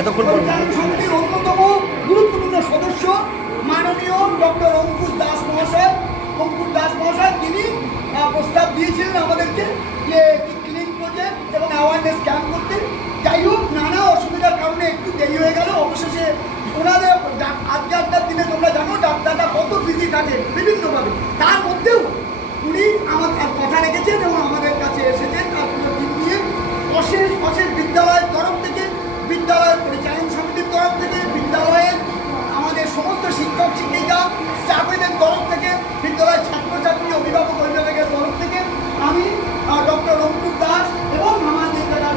এতক্ষণ পরিচালন সমিতির অন্যতম গুরুত্বপূর্ণ সদস্য মাননীয় ডক্টর অঙ্কুশ দাস মহাশয় তিনি প্রস্তাব দিয়েছিলেন আমাদেরকে যে ক্লিন প্রজেক্ট এবং অ্যাওয়ারনেস ক্যাম্প করতে। যাই হোক, নানা অসুবিধার কারণে একটু দেরি হয়ে গেল। অবশেষে ওনাদের আজকালকার দিনে তোমরা জানো ডাক্তাররা কত বিজি থাকে বিভিন্নভাবে, তার মধ্যেও উনি আমাদের কথা রেখেছেন এবং আমাদের কাছে এসেছেন আপনার টিম নিয়ে। অশেষ বিদ্যালয়ের তরফ থেকে, বিদ্যালয়ের পরিচালন সমিতির তরফ থেকে, বিদ্যালয়ের আমাদের সমস্ত শিক্ষক শিক্ষিকা স্টাফেদের তরফ থেকে, বিদ্যালয়ের ছাত্রছাত্রী অভিভাবকের তরফ থেকে আমি ডক্টর অঙ্কুশ দাস এবং আমাদের যারা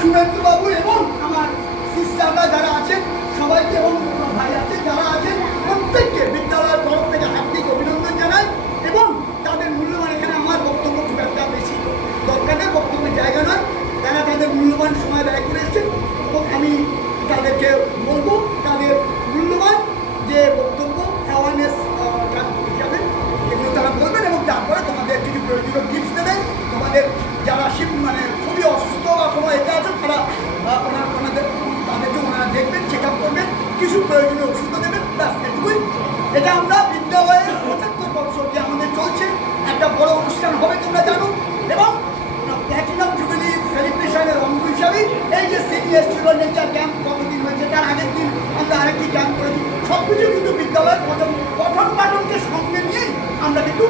শুভেন্দুবাবু এবং আমার সিস্টাররা যারা আছেন সবাইকে এবং ভাই আছেন যারা আছেন প্রত্যেককে বিদ্যালয়ের তরফ থেকে হার্দিক অভিনন্দন জানাই। এবং তাদের মূল্যবান, এখানে আমার বক্তব্য খুব একটা বেশি দরকার নেই, বক্তব্যের জায়গা নয়, তারা তাদের মূল্যবান সময় ব্যয় করে এসেছেন এবং আমি তাদেরকে বলবো তাদের মূল্যবান যে বক্তব্য অ্যাওয়ারনেস হিসাবে এগুলো তারা বলবেন এবং তারপরে তোমাদের কিছু প্রয়োজনীয় টিপস দেবেন। তোমাদের যারা মানে খুবই অসুস্থ বা কোনো এতে আছে তারা তাদেরকে ওনারা দেখবেন, চেক আপ করবেন, কিছু প্রয়োজনীয় ওষুধও দেবেন, ব্যাস এটুকুই। এটা আমরা বিদ্যালয়ের 75 বছর যে আমাদের চলছে একটা বড় অনুষ্ঠান হবে তোমরা জানো, এবং প্ল্যাটিনাম জুবিলি সেলিব্রেশনের অঙ্গ হিসাবে এই যে সিনিয়র স্টুডেন্ট নেচার ক্যাম্প কতদিন হয়েছে, তার আগের দিন আমরা আরেকটি ক্যাম্প করেছি। সব কিছু কিন্তু বিদ্যালয়ের পঠন পাঠনকে সঙ্গে নিয়েই আমরা কিন্তু